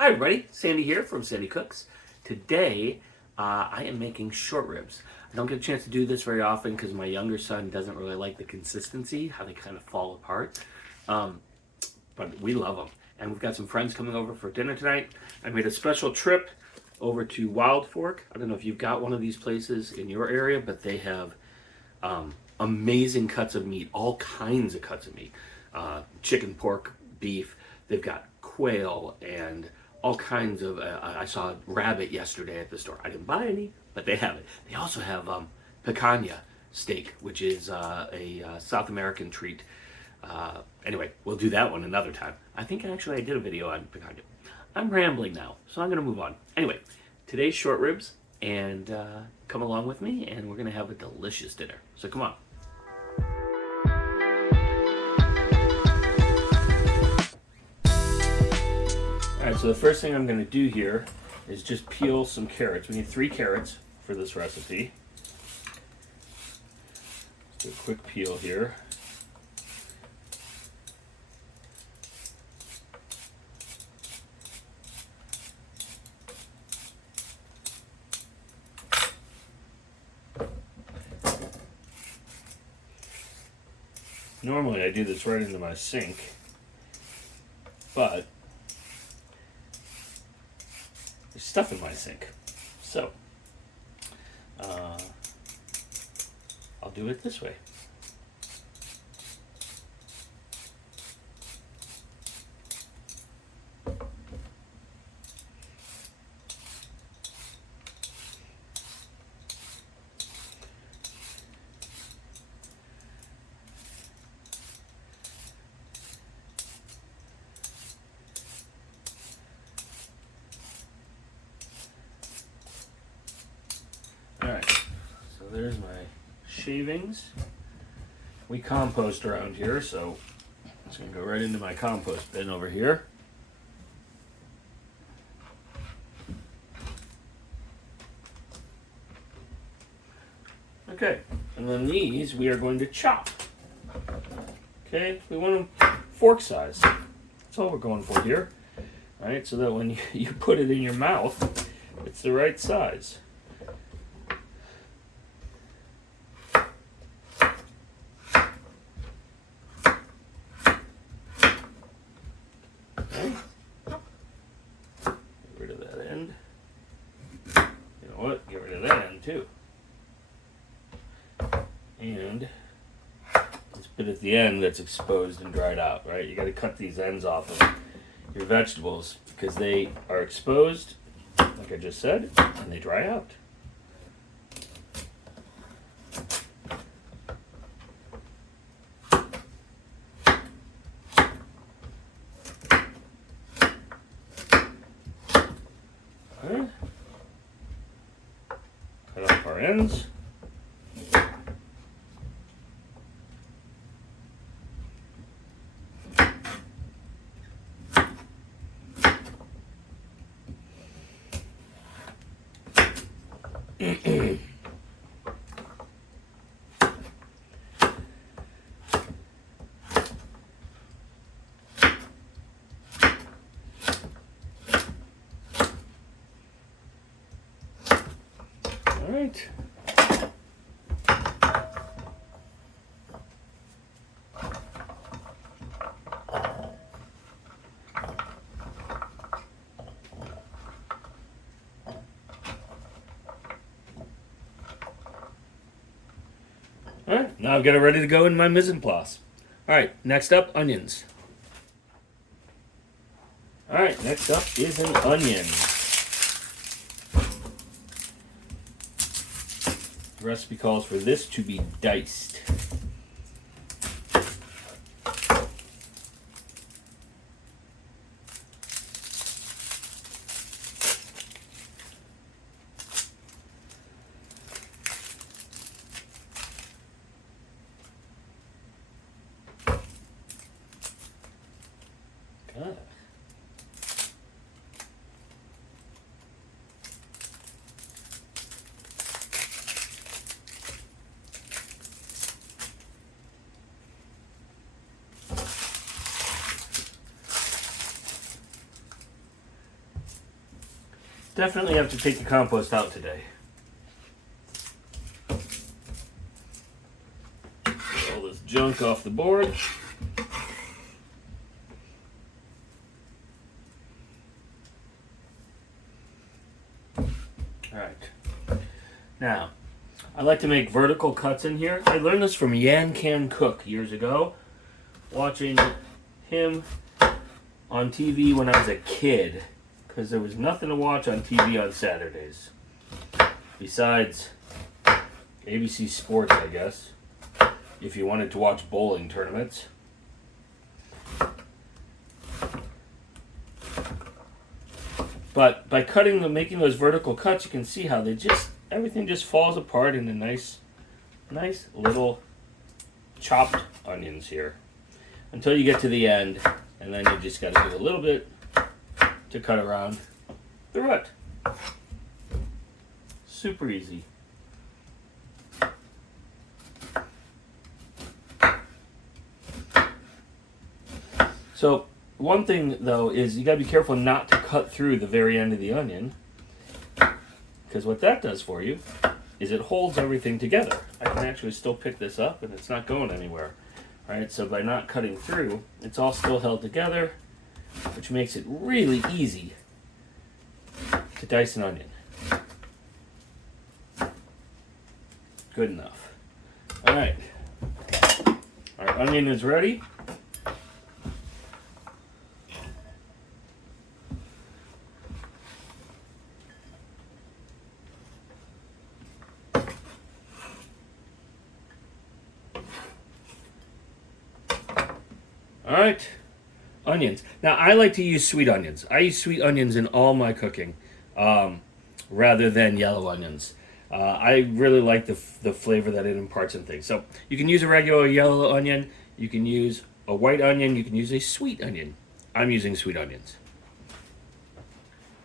Hi everybody, Sandy here from Sandi Cooks. Today I am making short ribs. I don't get a chance to do this very often because my younger son doesn't really like the consistency, how they kind of fall apart. But we love them. And we've got some friends coming over for dinner tonight. I made a special trip over to Wild Fork. I don't know if you've got one of these places in your area, but they have amazing cuts of meat, all kinds of cuts of meat. Chicken, pork, beef. They've got quail and all kinds of, I saw rabbit yesterday at the store. I didn't buy any, but they have it. They also have picanha steak, which is a South American treat. Anyway, we'll do that one another time. I think actually I did a video on picanha. I'm rambling now, so I'm going to move on. Anyway, today's short ribs, and come along with me, and we're going to have a delicious dinner. So come on. Alright, so the first thing I'm going to do here is just peel some carrots. We need 3 carrots for this recipe. Let's do a quick peel here. Normally I do this right into my sink, but there's stuff in my sink, so I'll do it this way. Alright, so there's my shavings. We compost around here, so it's going to go right into my compost bin over here. Okay, and then these we are going to chop. Okay, we want them fork size. That's all we're going for here. Alright, so that when you put it in your mouth, it's the right size. Get rid of that end too. And this bit at the end that's exposed and dried out, right? You got to cut these ends off of your vegetables because they are exposed, like I just said, and they dry out. Cut off our ends. All right. Alright, now I've got it ready to go in my mise en place. Alright, next up, onions. Alright, next up is an onion. The recipe calls for this to be diced. God. Definitely have to take the compost out today. Get all this junk off the board. Alright. Now, I like to make vertical cuts in here. I learned this from Sandi Cooks years ago, watching him on TV when I was a kid, because there was nothing to watch on TV on Saturdays besides ABC Sports, I guess, if you wanted to watch bowling tournaments. But by making those vertical cuts, you can see how everything just falls apart into nice little chopped onions here until you get to the end, and then you just got to do a little bit to cut around through it. Super easy. So one thing though is you got to be careful not to cut through the very end of the onion, because what that does for you is it holds everything together. I can actually still pick this up and it's not going anywhere. Right, so by not cutting through, it's all still held together, which makes it really easy to dice an onion. Good enough. All right, our onion is ready. Alright, onions. Now, I like to use sweet onions. I use sweet onions in all my cooking rather than yellow onions. I really like the flavor that it imparts in things. So, you can use a regular yellow onion, you can use a white onion, you can use a sweet onion. I'm using sweet onions.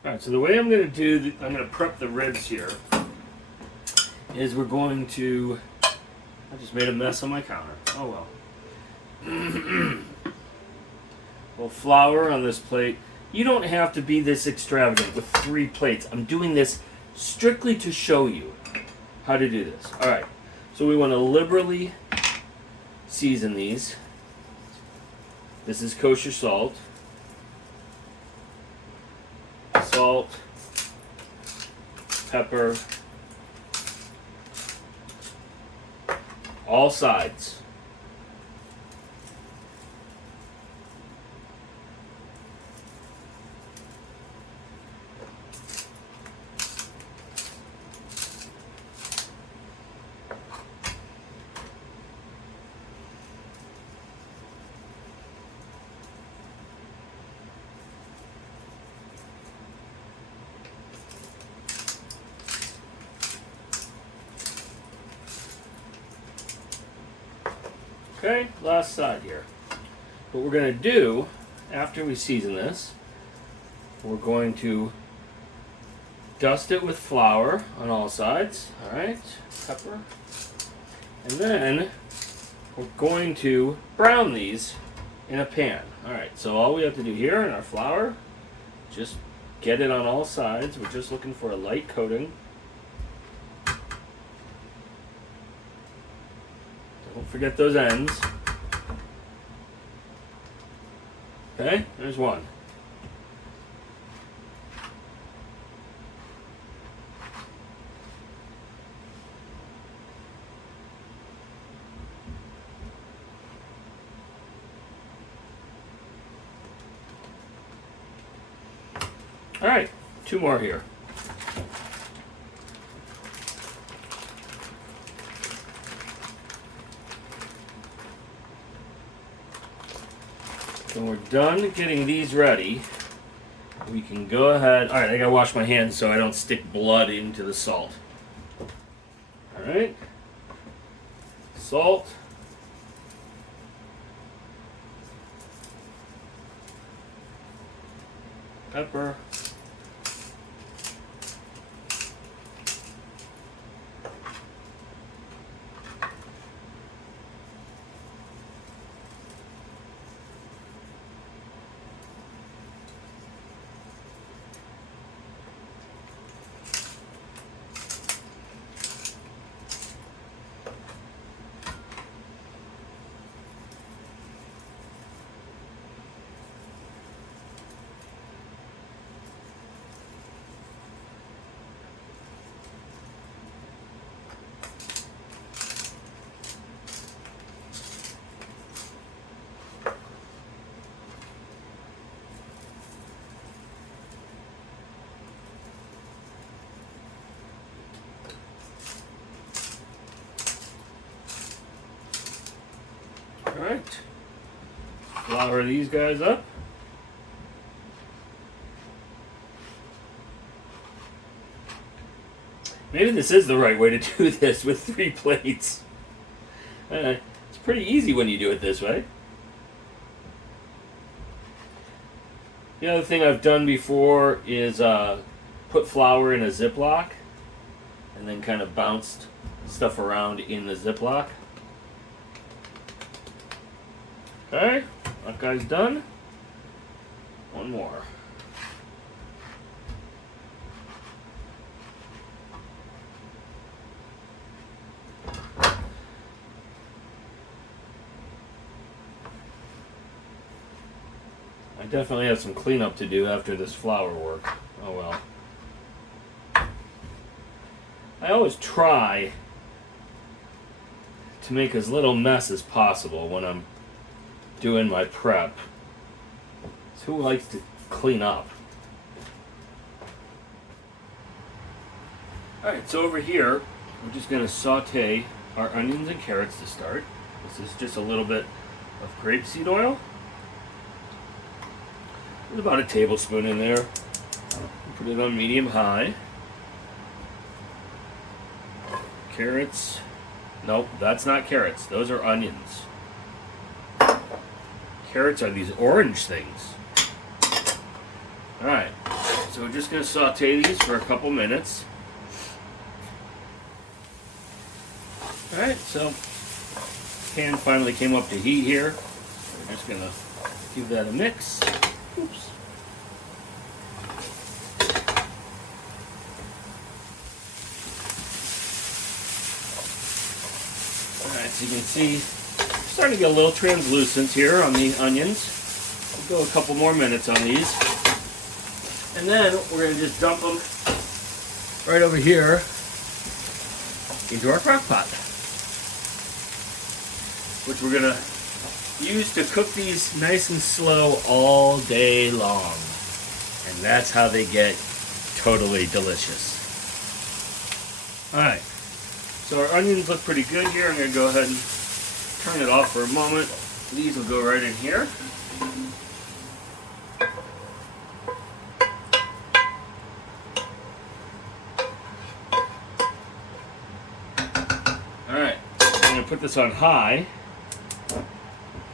Alright, so the way I'm going to prep the ribs here is we're going to... I just made a mess on my counter. Oh well. Well, flour on this plate. You don't have to be this extravagant with 3 plates. I'm doing this strictly to show you how to do this. Alright, so we want to liberally season these. This is kosher salt. Salt, pepper, all sides. Okay, last side here. What we're going to do after we season this, we're going to dust it with flour on all sides. Alright, pepper. And then we're going to brown these in a pan. Alright, so all we have to do here in our flour, just get it on all sides. We're just looking for a light coating. Don't forget those ends. Okay, there's one. All right, 2 more here. When we're done getting these ready, we can go ahead. All right, I gotta wash my hands so I don't stick blood into the salt. All right, salt. Pepper. Alright. Flour these guys up. Maybe this is the right way to do this with 3 plates. It's pretty easy when you do it this way. The other thing I've done before is put flour in a Ziploc and then kind of bounced stuff around in the Ziploc. Okay, that guy's done. One more. I definitely have some cleanup to do after this flour work. Oh well. I always try to make as little mess as possible when I'm doing my prep. So who likes to clean up? Alright, so over here, we're just going to saute our onions and carrots to start. This is just a little bit of grapeseed oil. There's about a tablespoon in there. Put it on medium-high. Carrots. Nope, that's not carrots. Those are onions. Carrots are these orange things. Alright, so we're just going to saute these for a couple minutes. Alright, so pan finally came up to heat here. We're just going to give that a mix. Oops. Alright, so you can see starting to get a little translucent here on the onions. We'll go a couple more minutes on these. And then we're going to just dump them right over here into our crock pot, which we're going to use to cook these nice and slow all day long. And that's how they get totally delicious. Alright, so our onions look pretty good here. I'm going to go ahead and turn it off for a moment. These will go right in here. Alright, I'm going to put this on high.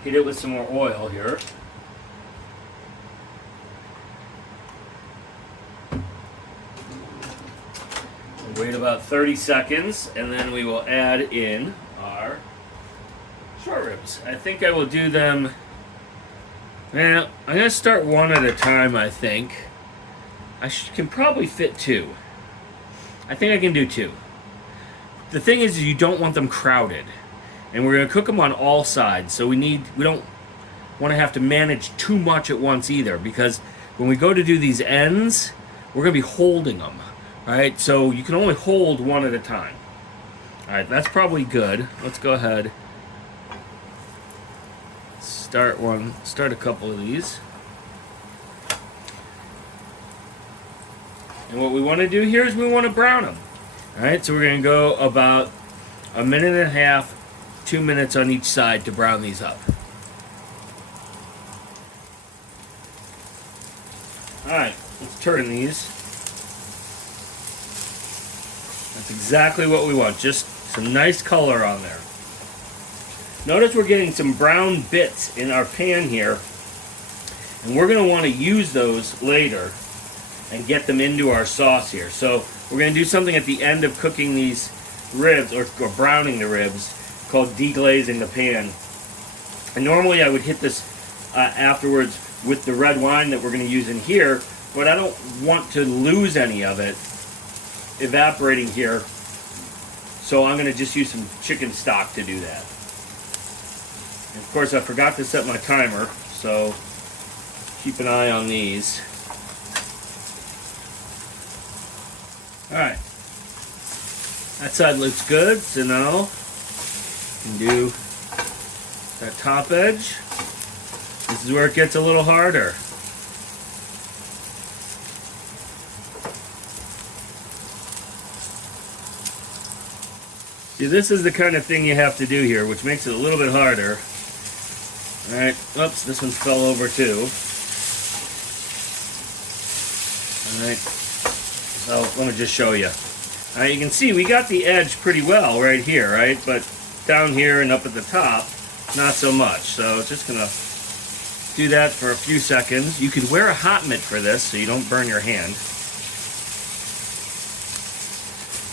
Heat it with some more oil here. We'll wait about 30 seconds and then we will add in our short ribs. I think I will do them, well, I'm going to start one at a time, I think. I can probably fit 2. I think I can do 2. The thing is you don't want them crowded. And we're going to cook them on all sides, so we don't want to have to manage too much at once either, because when we go to do these ends, we're going to be holding them, right? So you can only hold one at a time. All right, that's probably good. Let's go ahead. Start a couple of these. And what we want to do here is we want to brown them. All right, so we're going to go about a minute and a half, 2 minutes on each side to brown these up. Alright, let's turn these. That's exactly what we want, just some nice color on there. Notice we're getting some brown bits in our pan here, and we're going to want to use those later and get them into our sauce here. So we're going to do something at the end of cooking these ribs, or browning the ribs, called deglazing the pan. And normally I would hit this afterwards with the red wine that we're going to use in here, but I don't want to lose any of it evaporating here, so I'm going to just use some chicken stock to do that. And of course I forgot to set my timer, so keep an eye on these. Alright, that side looks good, so now can do that top edge. This is where it gets a little harder. See, this is the kind of thing you have to do here, which makes it a little bit harder. Alright, oops, this one fell over too. Alright, so let me just show you. Alright, you can see we got the edge pretty well right here, right? But down here and up at the top, not so much. So it's just gonna do that for a few seconds. You can wear a hot mitt for this so you don't burn your hand.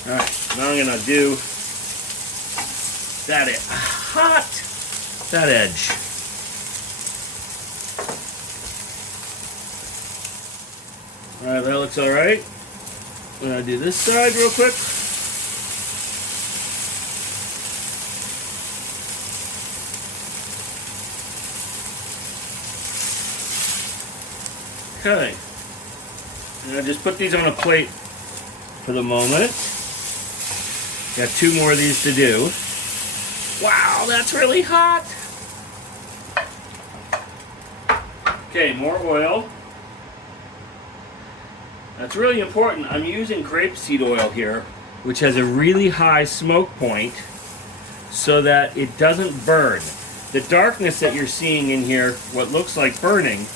Alright, now I'm gonna do that edge. Alright, that looks alright. I'm gonna do this side real quick. Okay. And I just put these on a plate for the moment. Got 2 more of these to do. Wow, that's really hot. Okay, more oil. That's really important. I'm using grapeseed oil here, which has a really high smoke point so that it doesn't burn. The darkness that you're seeing in here, what looks like burning,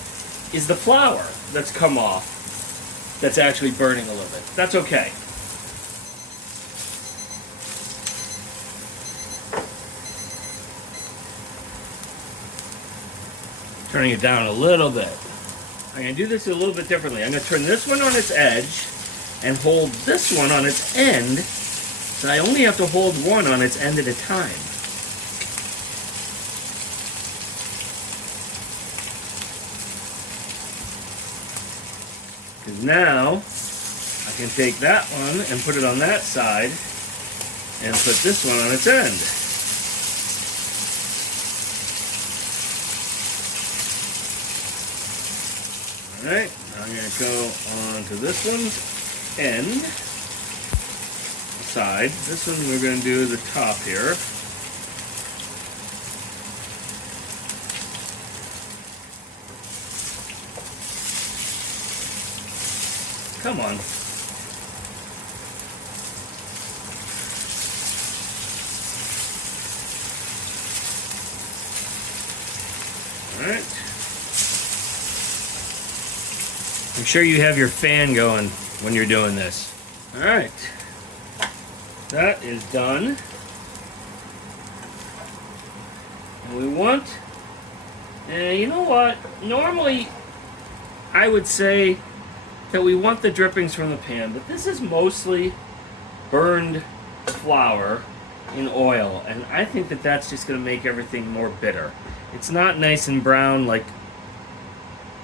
is the flour that's come off that's actually burning a little bit. That's okay. Turning it down a little bit. I'm going to do this a little bit differently. I'm going to turn this one on its edge and hold this one on its end, so I only have to hold one on its end at a time. Because now I can take that one and put it on that side and put this one on its end. Alright, now I'm going to go on to this one's end, side. This one we're going to do the top here. Come on. Alright. Make sure you have your fan going when you're doing this. Alright. That is done. And we want, you know what? Normally, I would say that we want the drippings from the pan, but this is mostly burned flour in oil, and I think that that's just going to make everything more bitter. It's not nice and brown like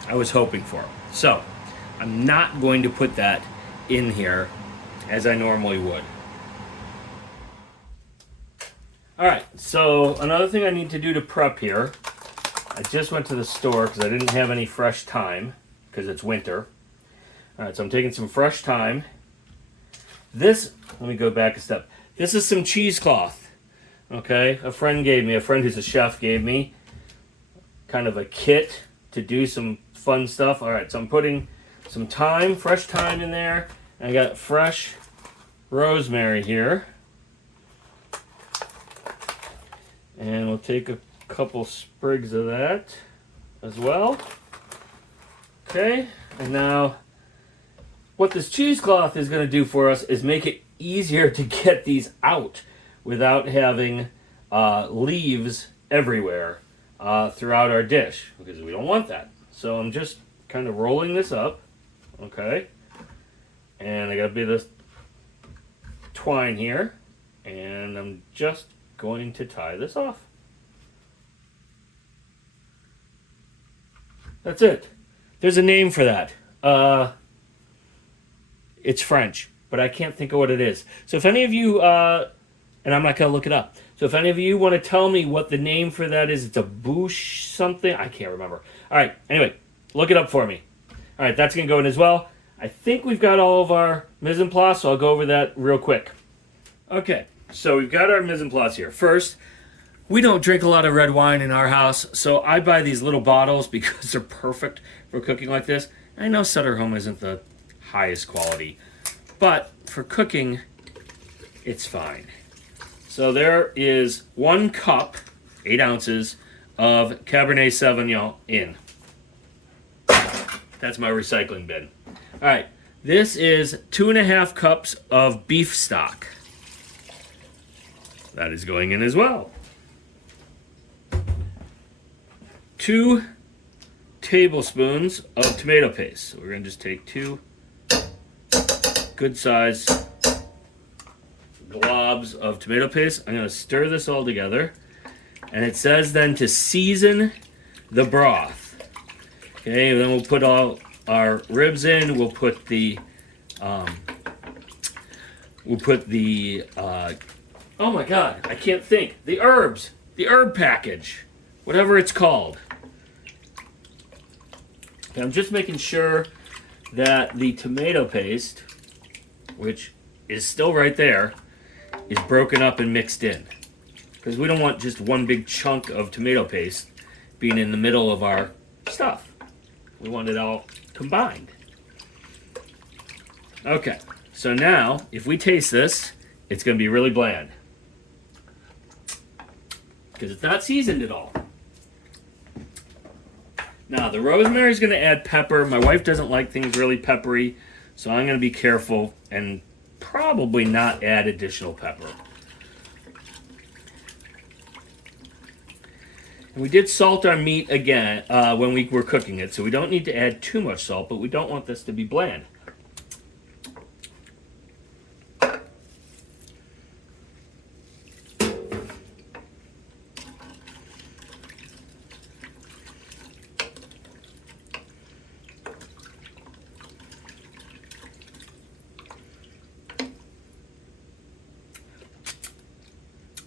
I was hoping for. So, I'm not going to put that in here as I normally would. Alright, so another thing I need to do to prep here, I just went to the store because I didn't have any fresh thyme because it's winter. Alright, so I'm taking some fresh thyme. This, let me go back a step. This is some cheesecloth. Okay, a friend who's a chef gave me kind of a kit to do some fun stuff. Alright, so I'm putting some thyme, fresh thyme in there. And I got fresh rosemary here. And we'll take a couple sprigs of that as well. Okay, and now what this cheesecloth is going to do for us is make it easier to get these out without having leaves everywhere throughout our dish, because we don't want that. So I'm just kind of rolling this up, okay? And I got a bit of twine here, and I'm just going to tie this off. That's it. There's a name for that. It's French, but I can't think of what it is. So if any of you, and I'm not going to look it up. So if any of you want to tell me what the name for that is, it's a bouche something. I can't remember. All right. Anyway, look it up for me. All right. That's going to go in as well. I think we've got all of our mise en place, so I'll go over that real quick. Okay. So we've got our mise en place here. First, we don't drink a lot of red wine in our house, so I buy these little bottles because they're perfect for cooking like this. I know Sutter Home isn't the highest quality, but for cooking, it's fine. So there is 1 cup, 8 ounces, of Cabernet Sauvignon in. That's my recycling bin. All right, this is 2.5 cups of beef stock. That is going in as well. 2 tablespoons of tomato paste. So we're going to just take 2 good size globs of tomato paste. I'm going to stir this all together. And it says then to season the broth. Okay, and then we'll put all our ribs in. We'll put the oh my God, I can't think. The herbs, the herb package, whatever it's called. Okay, I'm just making sure that the tomato paste, which is still right there, is broken up and mixed in. Because we don't want just one big chunk of tomato paste being in the middle of our stuff. We want it all combined. Okay, so now if we taste this, it's going to be really bland. Because it's not seasoned at all. Now the rosemary is going to add pepper. My wife doesn't like things really peppery, so I'm going to be careful and probably not add additional pepper. And we did salt our meat again when we were cooking it, so we don't need to add too much salt, but we don't want this to be bland.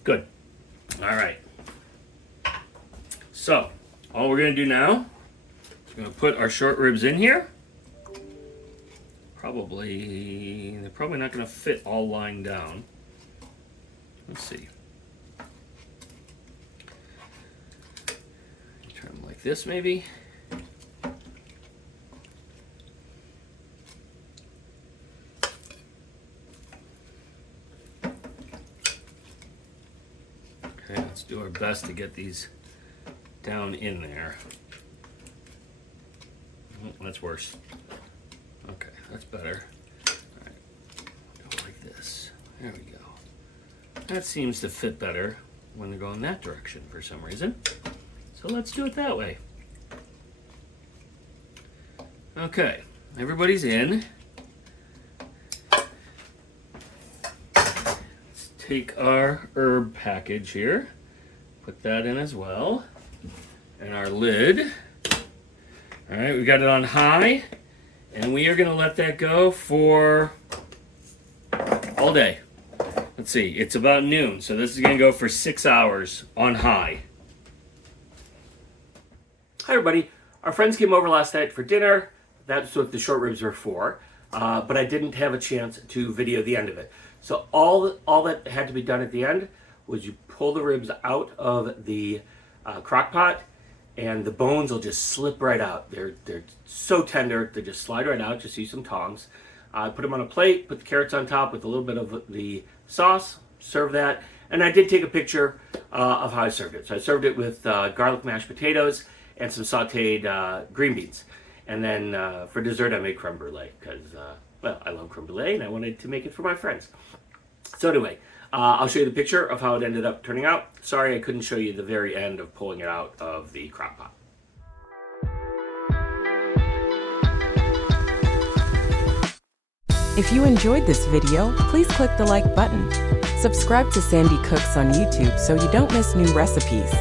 Good. All right. So, all we're going to do now is we're going to put our short ribs in here. They're probably not going to fit all lying down. Let's see. Try them like this maybe. Okay, let's do our best to get these down in there. Oh, that's worse. Okay, that's better. All right, go like this. There we go. That seems to fit better when they're going that direction for some reason. So let's do it that way. Okay, everybody's in. Let's take our herb package here, put that in as well. And our lid. All right, we got it on high, and we are going to let that go for all day. Let's see, it's about noon, so this is going to go for 6 hours on high. Hi everybody, our friends came over last night for dinner. That's what the short ribs were for, but I didn't have a chance to video the end of it. So all that had to be done at the end was you pull the ribs out of the crock pot, and the bones will just slip right out. They're so tender, they just slide right out. Just use some tongs. Put them on a plate, put the carrots on top with a little bit of the sauce, serve that. And I did take a picture of how I served it. So I served it with garlic mashed potatoes and some sauteed green beans. And then for dessert I made creme brulee because, well, I love creme brulee and I wanted to make it for my friends. So anyway, I'll show you the picture of how it ended up turning out. Sorry I couldn't show you the very end of pulling it out of the crock pot. If you enjoyed this video, please click the like button. Subscribe to Sandi Cooks on YouTube so you don't miss new recipes.